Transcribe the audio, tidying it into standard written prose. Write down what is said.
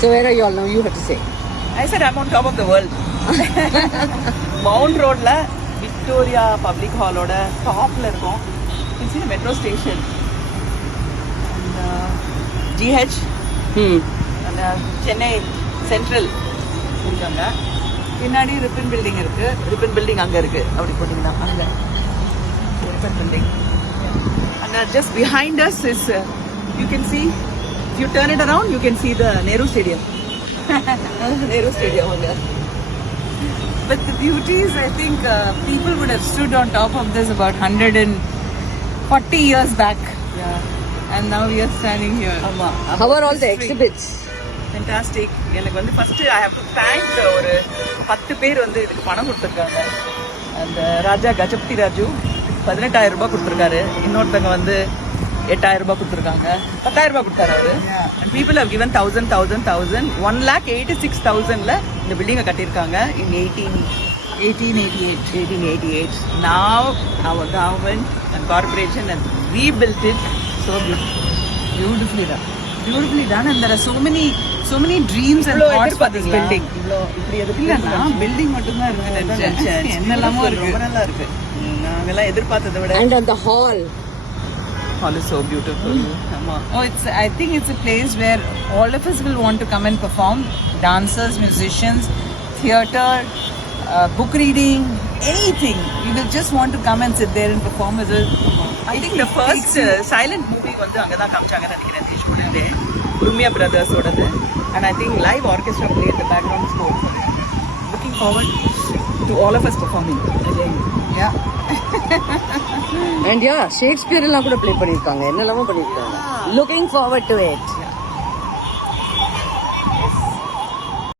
So where are you all now? You have to say. I said I'm on top of the world. Mount Roadla Victoria Public Hall oda top la irukom. You see the metro station. And GH and Chennai Central irukanga. பின்னாடி Ripon building இருக்கு. Ripon building அங்க இருக்கு. அப்படி போட்டீங்கன்னா அங்க Ripon building. And just behind us is you can see, if you turn it around you can see the Nehru Stadium. Nehru Stadium over. But the beauty is, I think people would have stood on top of this about 140 years back. Yeah. And now we are standing here. How are all the exhibits? Fantastic. எனக்கு வந்து first I have to thank ஒரு 10 பேர் வந்து இதுக்கு பணம் கொடுத்திருக்காங்க. அந்த ராஜா கஜபதி ராஜு 18000 ரூபாய் கொடுத்திருக்காரு. இன்னொருத்தங்க வந்து 8000 ரூபாய் கொடுத்திருக்காங்க. 10000 ரூபாய் கொடுத்தாரு அவரு. And people have given 1000 1,86,000ல இந்த பில்டிங்கை கட்டியிருக்காங்க in 1888. Now our government and corporation has rebuilt it so beautifully done, and there are so many dreams and thoughts for this building. இப்படி எதுக்கு இல்லனா பில்டிங் மட்டும் தான் இருக்கு. என்னெல்லாமோ இருக்கு. ரொம்ப நல்லா இருக்கு. நாங்கெல்லாம் எதிர்பார்த்ததை விட. And on the hall is so beautiful. I think it's a place where all of us will want to come and perform. Dancers, musicians, theatre, book reading, anything. You will just want to come and sit there and perform as a. I think the first silent movie வந்து அங்க தான் காமிச்சாங்கன்னு நினைக்கிறேன். They showed it there. Lumia Brothers ஓடது. And I think live orchestra played the background score for it. Looking forward to all of us performing again. Yeah. And yeah, Shakespeare எல்லாம் கூட ப்ளே பண்ணிருக்காங்க. என்னெல்லாமோ பண்ணிருக்காங்க. Looking forward to it.